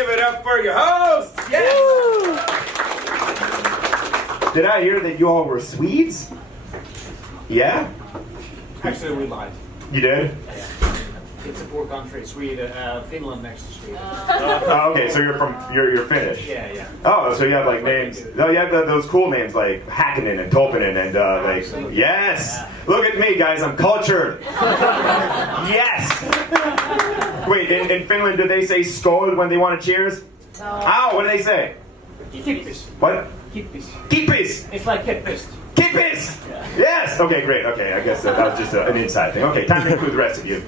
give it up for your host. Yes. Did I hear that you all were Swedes? Yeah? Actually, we lied. You did? It's a poor country, Sweden, Finland next to Sweden. Oh, okay, so you're Finnish. Yeah. Oh, so you have like names. Oh, you have those cool names like Hakkinen and Tolpinen and like. Yes. Look at me, guys. I'm cultured. Yes. Wait, in Finland, do they say skål when they want to cheers? No. Oh, what do they say? Kippis. What? Kippis. Kippis. It's like kippis. Kippis! Yeah. Yes! Okay, great. Okay, I guess that was just an inside thing. Okay, time to include the rest of you.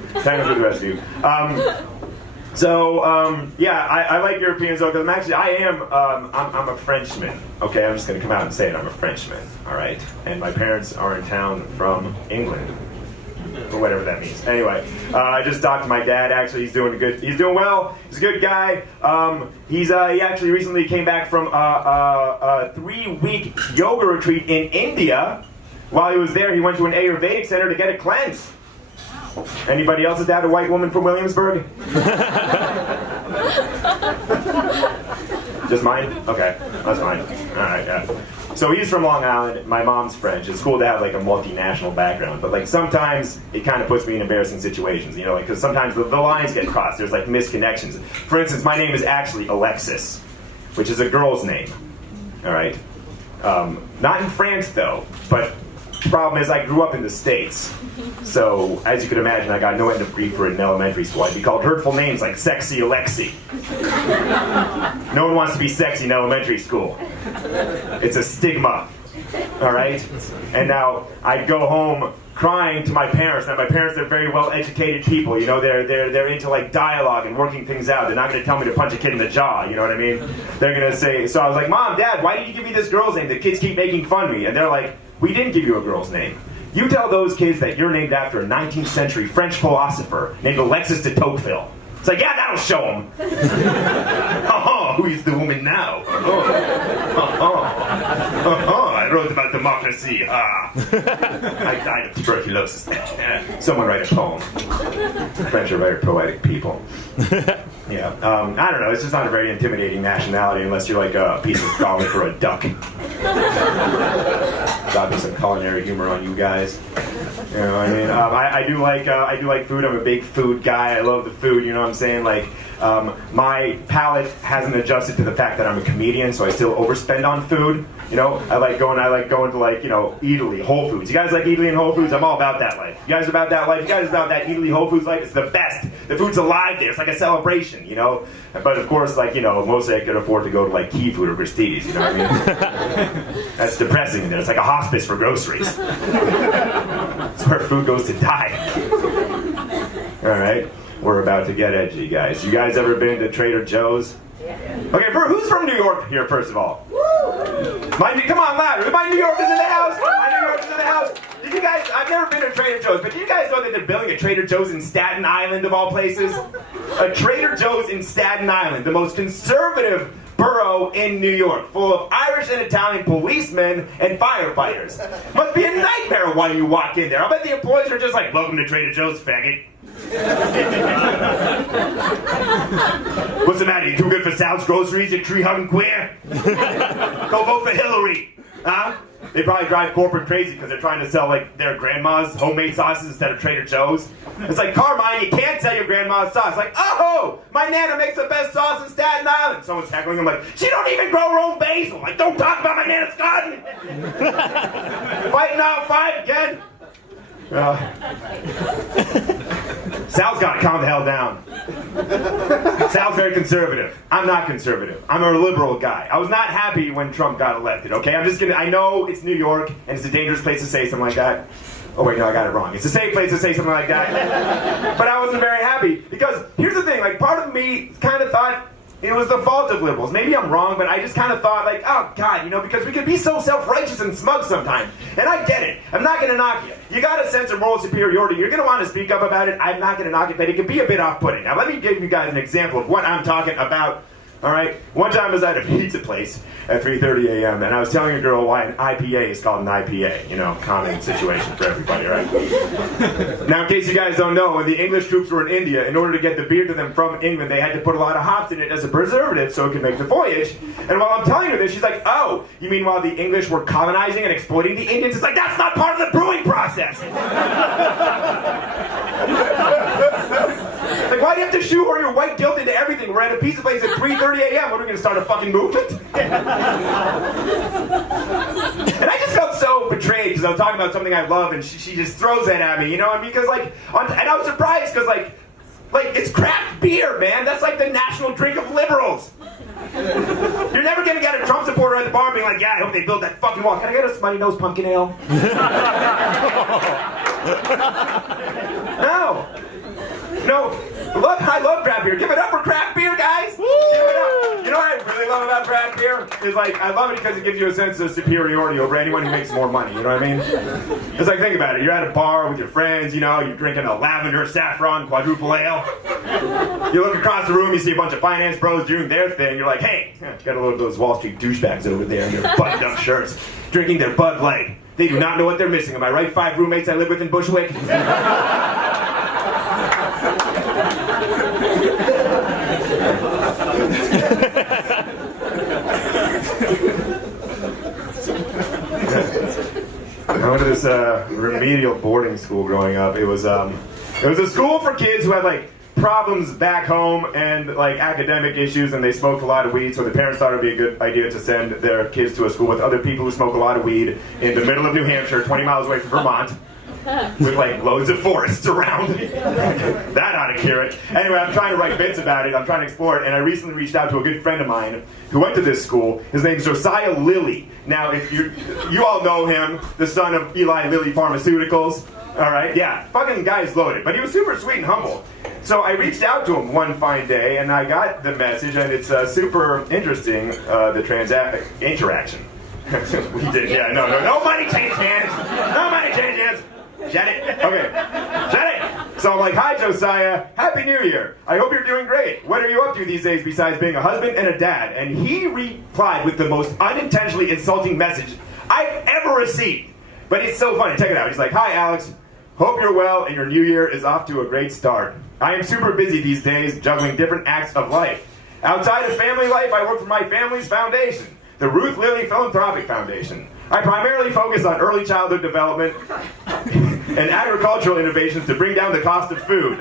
Yeah, I like Europeans though, because I'm a Frenchman. Okay, I'm just going to come out and say it. I'm a Frenchman, all right? And my parents are in town from England. Or whatever that means. Anyway, I just talked to my dad. Actually, he's doing good. He's doing well. He's a good guy. He actually recently came back from a 3-week yoga retreat in India. While he was there, he went to an Ayurvedic center to get a cleanse. Anybody else's dad a white woman from Williamsburg? Just mine? Okay, that's fine. All right, yeah. So he's from Long Island. My mom's French. It's cool to have like a multinational background, but like sometimes it kind of puts me in embarrassing situations, you know, like because sometimes the lines get crossed. There's like misconnections. For instance, my name is actually Alexis, which is a girl's name. All right, not in France though. But the problem is I grew up in the States, so as you could imagine, I got no end of grief for it in elementary school. I'd be called hurtful names like Sexy Alexi. No one wants to be sexy in elementary school. It's a stigma, all right? And now I'd go home crying to my parents. Now my parents are very well-educated people. You know, they're into like dialogue and working things out. They're not going to tell me to punch a kid in the jaw. You know what I mean? They're going to say. So I was like, Mom, Dad, why did you give me this girl's name? The kids keep making fun of me, and they're like, we didn't give you a girl's name. You tell those kids that you're named after a 19th century French philosopher named Alexis de Tocqueville. It's like, yeah, that'll show them. Oh, who is the woman now? I wrote about democracy. I died of tuberculosis. Someone write a poem. French are very poetic people. Yeah, I don't know. It's just not a very intimidating nationality unless you're like a piece of garlic or a duck. Got me some culinary humor on you guys. You know what I mean? I do like food. I'm a big food guy. I love the food. You know what I'm saying? Like, my palate hasn't adjusted to the fact that I'm a comedian, so I still overspend on food. You know, I like going to like, you know, Italy, Whole Foods. You guys like Italy and Whole Foods? I'm all about that life. You guys about that life? You guys about that Italy, Whole Foods life? It's the best. The food's alive there. It's like a celebration, you know? But of course, like, you know, mostly I could afford to go to like Key Food or Bristides, you know what I mean? That's depressing in there. It's like a hospice for groceries. It's where food goes to die. All right, we're about to get edgy, guys. You guys ever been to Trader Joe's? Okay, who's from New York here, first of all? Come on, loud. My New Yorkers in the house. My New Yorkers in the house. Did you guys, I've never been to Trader Joe's, but do you guys know that they're building a Trader Joe's in Staten Island, of all places? A Trader Joe's in Staten Island, the most conservative borough in New York, full of Irish and Italian policemen and firefighters. Must be a nightmare while you walk in there. I bet the employees are just like, welcome to Trader Joe's, faggot. What's the matter? You too good for Sal's groceries, you tree-hugging queer? Go vote for Hillary. Huh? They probably drive corporate crazy because they're trying to sell like their grandma's homemade sauces instead of Trader Joe's. It's like, Carmine, you can't sell your grandma's sauce. Like, oh, my Nana makes the best sauce in Staten Island. Someone's heckling him like, she don't even grow her own basil. Like, don't talk about my Nana's garden. Fighting out, fight again. Sal's got to calm the hell down. Sal's very conservative. I'm not conservative. I'm a liberal guy. I was not happy when Trump got elected, okay? I know it's New York, and it's a dangerous place to say something like that. Oh wait, no, I got it wrong. It's a safe place to say something like that. But I wasn't very happy, because here's the thing, like, part of me kind of thought it was the fault of liberals. Maybe I'm wrong, but I just kind of thought, like, oh, God, you know, because we can be so self-righteous and smug sometimes. And I get it. I'm not going to knock you. You got a sense of moral superiority. You're going to want to speak up about it. I'm not going to knock it, but it can be a bit off-putting. Now, let me give you guys an example of what I'm talking about All right. One time I was at a pizza place at 3:30 a.m. and I was telling a girl why an IPA is called an IPA. You know, common situation for everybody, right? Now, in case you guys don't know, when the English troops were in India, in order to get the beer to them from England, they had to put a lot of hops in it as a preservative so it could make the voyage. And while I'm telling her this, she's like, "Oh, you mean while the English were colonizing and exploiting the Indians?" It's like, that's not part of the brewing process. Like, why do you have to shoehorn your white guilt into everything? We're at a pizza place at 3:30 a.m. What, are we going to start a fucking movement? And I just felt so betrayed because I was talking about something I love and she just throws that at me, you know what I mean? Because, like, and I was surprised because, like, it's craft beer, man. That's like the national drink of liberals. You're never going to get a Trump supporter at the bar being like, yeah, I hope they build that fucking wall. Can I get a smutty nose pumpkin ale? No. No, look, I love craft beer. Give it up for craft beer, guys. Woo! Give it up. You know what I really love about craft beer? Is like, I love it because it gives you a sense of superiority over anyone who makes more money. You know what I mean? It's like, think about it. You're at a bar with your friends, you know, you're drinking a lavender saffron quadruple ale. You look across the room, you see a bunch of finance bros doing their thing. You're like, hey, got a little of those Wall Street douchebags over there in their buttoned up shirts, drinking their Bud Light. They do not know what they're missing. Am I right? 5 roommates I live with in Bushwick? I went to this remedial boarding school growing up. It was a school for kids who had like problems back home and like academic issues, and they smoked a lot of weed. So the parents thought it'd be a good idea to send their kids to a school with other people who smoke a lot of weed in the middle of New Hampshire, 20 miles away from Vermont. With like loads of forests around. That ought to cure it. Anyway, I'm trying to write bits about it. I'm trying to explore it. And I recently reached out to a good friend of mine who went to this school. His name's Josiah Lilly. Now, if you all know him, the son of Eli Lilly Pharmaceuticals. All right, yeah, fucking guy's loaded. But he was super sweet and humble. So I reached out to him one fine day, and I got the message, and it's super interesting, the interaction. We did, yeah, no money changed hands. No money changed hands. Shut it. Okay. Shut it. So I'm like, hi, Josiah. Happy New Year. I hope you're doing great. What are you up to these days besides being a husband and a dad? And he replied with the most unintentionally insulting message I've ever received. But it's so funny. Check it out. He's like, hi, Alex. Hope you're well and your new year is off to a great start. I am super busy these days juggling different acts of life. Outside of family life, I work for my family's foundation, the Ruth Lilly Philanthropic Foundation. I primarily focus on early childhood development and agricultural innovations to bring down the cost of food,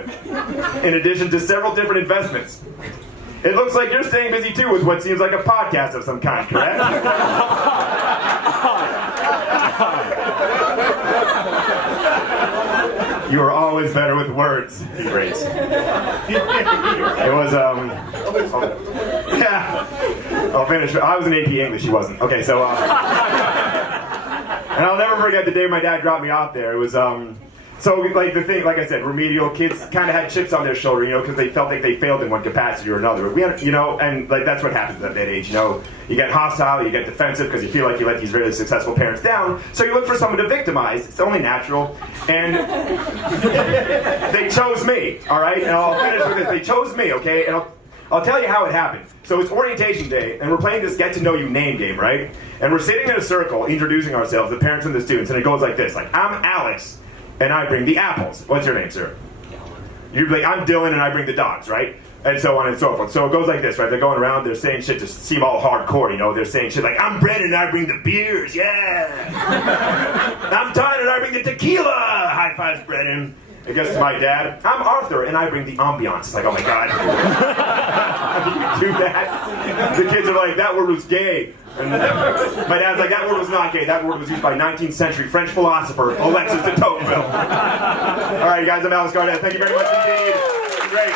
in addition to several different investments. It looks like you're staying busy too with what seems like a podcast of some kind, correct? You are always better with words, he rates. It was, yeah. I'll finish. I was in AP English, he wasn't. Okay, so, and I'll never forget the day my dad dropped me off there. It was, so like the thing, like I said, remedial kids kind of had chips on their shoulder, you know, because they felt like they failed in one capacity or another. We had, you know, and like that's what happens at that age, you know. You get hostile, you get defensive because you feel like you let these really successful parents down. So you look for someone to victimize. It's only natural. And they chose me, all right? And I'll finish with this. They chose me, okay? And I'll tell you how it happened. So it's orientation day, and we're playing this get-to-know-you name game, right? And we're sitting in a circle, introducing ourselves, the parents and the students, and it goes like this, like, I'm Alex, and I bring the apples. What's your name, sir? You'd be like, I'm Dylan, and I bring the dogs, right? And so on and so forth. So it goes like this, right? They're going around, they're saying shit to seem all hardcore, you know? They're saying shit like, I'm Brennan, and I bring the beers, yeah! I'm Todd, and I bring the tequila! High fives, Brennan. It gets to my dad. I'm Arthur, and I bring the ambiance. It's like, oh my god. How do you do that? The kids are like, that word was gay. And my dad's like, that word was not gay. That word was used by 19th century French philosopher Alexis de Tocqueville. All right, you guys, I'm Alex Garnett. Thank you very much indeed. Great.